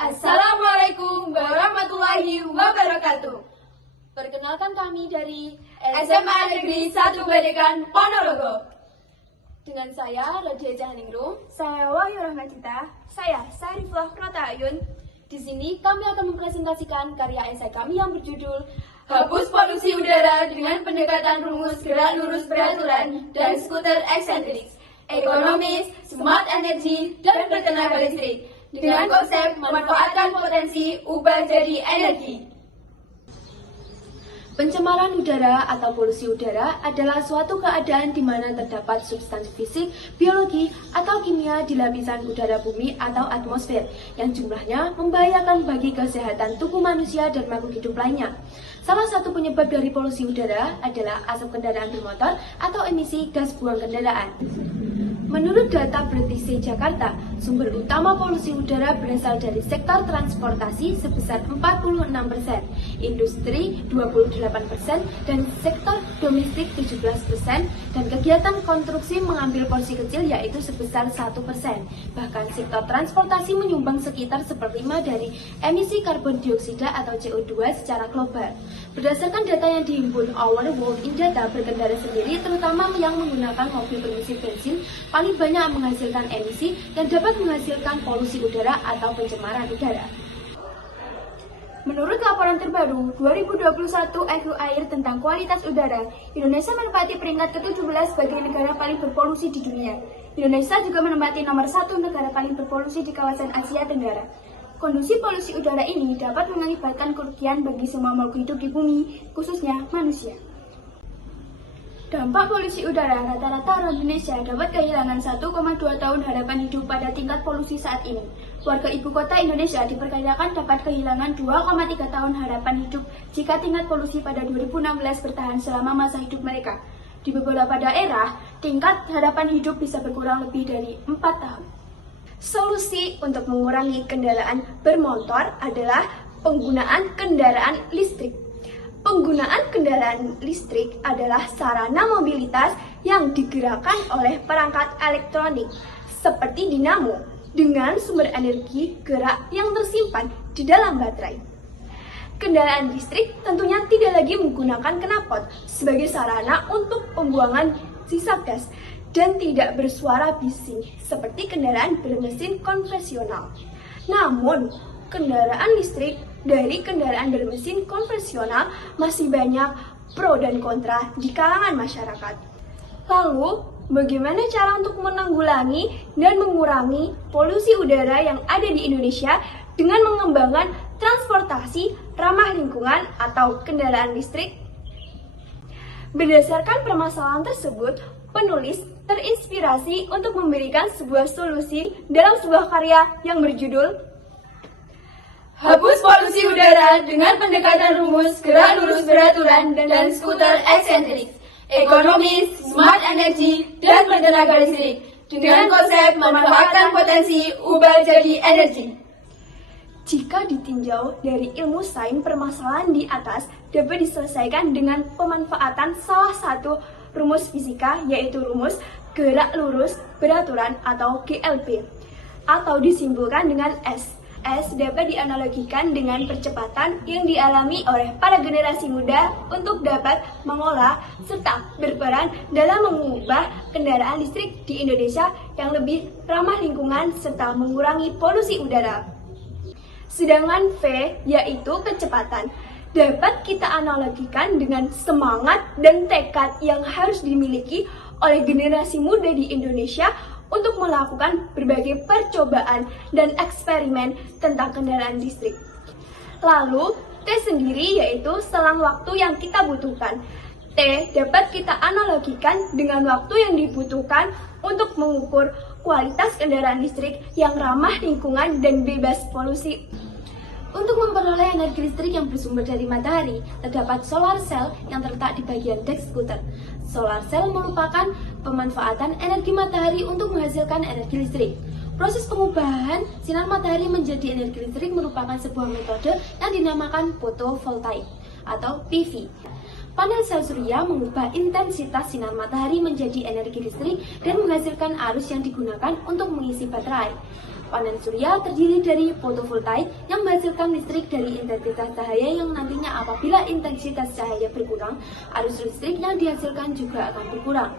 Assalamualaikum warahmatullahi wabarakatuh. Perkenalkan kami dari SMA Negeri 1 Badekan, Ponorogo. Dengan saya Radia Jahaningrum. Saya Wahyu Rahmatita. Saya Sarifullah Krota Ayun. Di sini kami akan mempresentasikan karya esai kami yang berjudul Hapus polusi udara dengan pendekatan rumus gerak lurus beraturan dan skuter eksentrik, ekonomis, smart energy, dan bertenaga listrik dengan konsep memanfaatkan potensi ubah jadi energi. Pencemaran udara atau polusi udara adalah suatu keadaan di mana terdapat substansi fisik, biologi, atau kimia di lapisan udara bumi atau atmosfer yang jumlahnya membahayakan bagi kesehatan tubuh manusia dan makhluk hidup lainnya. Salah satu penyebab dari polusi udara adalah asap kendaraan bermotor atau emisi gas buang kendaraan. Menurut data Bertise Jakarta, sumber utama polusi udara berasal dari sektor transportasi sebesar 46%, industri 28%, dan sektor domestik 17%, dan kegiatan konstruksi mengambil porsi kecil yaitu sebesar 1%. Bahkan sektor transportasi menyumbang sekitar 1/5 dari emisi karbon dioksida atau CO2 secara global. Berdasarkan data yang dihimpun Our World in Data, berkendara sendiri, terutama yang menggunakan mobil bermesin bensin, paling banyak menghasilkan emisi dan dapat menghasilkan polusi udara atau pencemaran udara. Menurut laporan terbaru 2021 IQ Air tentang kualitas udara, Indonesia menempati peringkat ke-17 sebagai negara paling berpolusi di dunia. Indonesia juga menempati nomor 1 negara paling berpolusi di kawasan Asia Tenggara. Kondisi polusi udara ini dapat mengakibatkan kerugian bagi semua makhluk hidup di bumi, khususnya manusia. Dampak polusi udara, rata-rata orang Indonesia dapat kehilangan 1,2 tahun harapan hidup pada tingkat polusi saat ini. Warga ibu kota Indonesia diperkirakan dapat kehilangan 2,3 tahun harapan hidup jika tingkat polusi pada 2016 bertahan selama masa hidup mereka. Di beberapa daerah, tingkat harapan hidup bisa berkurang lebih dari 4 tahun. Solusi untuk mengurangi kendaraan bermotor adalah penggunaan kendaraan listrik. Penggunaan kendaraan listrik adalah sarana mobilitas yang digerakkan oleh perangkat elektronik seperti dinamo dengan sumber energi gerak yang tersimpan di dalam baterai. Kendaraan listrik tentunya tidak lagi menggunakan knalpot sebagai sarana untuk pembuangan sisa gas dan tidak bersuara bising seperti kendaraan bermesin konvensional. Namun, kendaraan listrik dari kendaraan bermesin konvensional masih banyak pro dan kontra di kalangan masyarakat. Lalu, bagaimana cara untuk menanggulangi dan mengurangi polusi udara yang ada di Indonesia dengan mengembangkan transportasi ramah lingkungan atau kendaraan listrik? Berdasarkan permasalahan tersebut, penulis terinspirasi untuk memberikan sebuah solusi dalam sebuah karya yang berjudul Hapus polusi udara dengan pendekatan rumus gerak lurus beraturan dan skuter eksentrik, ekonomis, smart energy, dan bertenaga listrik dengan konsep memanfaatkan potensi ubah jadi energi. Jika ditinjau dari ilmu sains, permasalahan di atas dapat diselesaikan dengan pemanfaatan salah satu rumus fisika, yaitu rumus gerak lurus beraturan atau GLB, atau disimpulkan dengan S. S dapat dianalogikan dengan percepatan yang dialami oleh para generasi muda untuk dapat mengolah serta berperan dalam mengubah kendaraan listrik di Indonesia yang lebih ramah lingkungan serta mengurangi polusi udara. Sedangkan V, yaitu kecepatan, dapat kita analogikan dengan semangat dan tekad yang harus dimiliki oleh generasi muda di Indonesia untuk melakukan berbagai percobaan dan eksperimen tentang kendaraan listrik. Lalu, T sendiri yaitu selang waktu yang kita butuhkan. T dapat kita analogikan dengan waktu yang dibutuhkan untuk mengukur kualitas kendaraan listrik yang ramah lingkungan dan bebas polusi. Untuk memperoleh energi listrik yang bersumber dari matahari, terdapat solar cell yang terletak di bagian dek skuter. Solar cell merupakan pemanfaatan energi matahari untuk menghasilkan energi listrik. Proses pengubahan sinar matahari menjadi energi listrik merupakan sebuah metode yang dinamakan fotovoltaik atau PV. Panel sel surya mengubah intensitas sinar matahari menjadi energi listrik dan menghasilkan arus yang digunakan untuk mengisi baterai. Panel surya terdiri dari fotovoltaik yang menghasilkan listrik dari intensitas cahaya yang nantinya apabila intensitas cahaya berkurang, arus listrik yang dihasilkan juga akan berkurang.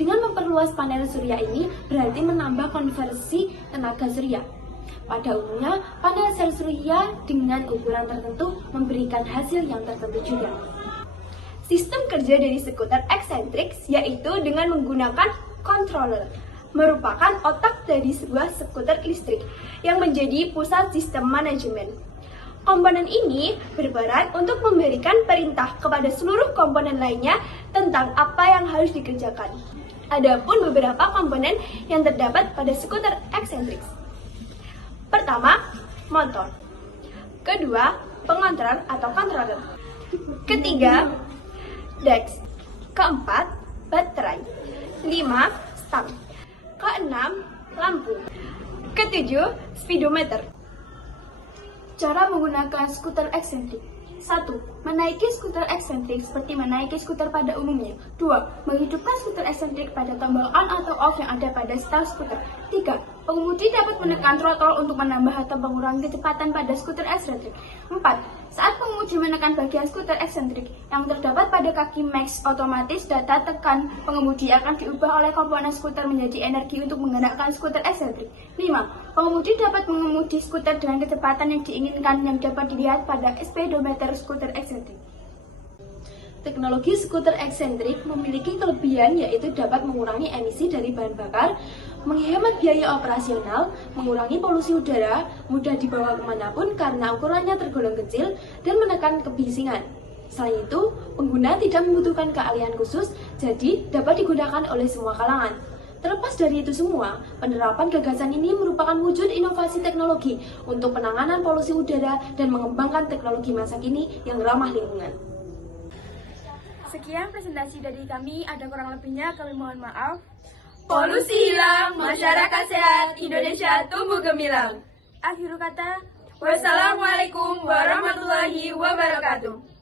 Dengan memperluas panel surya ini berarti menambah konversi tenaga surya. Pada umumnya, panel sel surya dengan ukuran tertentu memberikan hasil yang tertentu juga. Sistem kerja dari skuter eksentrik yaitu dengan menggunakan controller, merupakan otak dari sebuah skuter listrik yang menjadi pusat sistem manajemen. Komponen ini berperan untuk memberikan perintah kepada seluruh komponen lainnya tentang apa yang harus dikerjakan. Adapun beberapa komponen yang terdapat pada skuter eksentrik. Pertama, motor. Kedua, pengontrol atau controller. Ketiga, dex. Keempat, baterai. 5, stang. Keenam, lampu. Ketujuh, speedometer. Cara menggunakan skuter eksentrik. 1. Menaiki skuter eksentrik seperti menaiki skuter pada umumnya. 2. Menghidupkan skuter eksentrik pada tombol on atau off yang ada pada stang skuter. 3. Pengemudi dapat menekan throttle untuk menambah atau mengurangi kecepatan pada skuter eksentrik. 4. Saat pengemudi menekan bagian skuter eksentrik yang terdapat pada kaki max, otomatis data tekan pengemudi akan diubah oleh komponen skuter menjadi energi untuk menggerakkan skuter eksentrik. 5. Pengemudi dapat mengemudi skuter dengan kecepatan yang diinginkan yang dapat dilihat pada speedometer skuter eksentrik. Teknologi skuter eksentrik memiliki kelebihan yaitu dapat mengurangi emisi dari bahan bakar, menghemat biaya operasional, mengurangi polusi udara, mudah dibawa kemanapun karena ukurannya tergolong kecil, dan menekan kebisingan. Selain itu, pengguna tidak membutuhkan keahlian khusus, jadi dapat digunakan oleh semua kalangan. Terlepas dari itu semua, penerapan gagasan ini merupakan wujud inovasi teknologi untuk penanganan polusi udara dan mengembangkan teknologi masa kini yang ramah lingkungan. Sekian presentasi dari kami, ada kurang lebihnya kami mohon maaf. Polusi hilang, masyarakat sehat, Indonesia tumbuh gemilang. Akhir kata, Wassalamualaikum warahmatullahi wabarakatuh.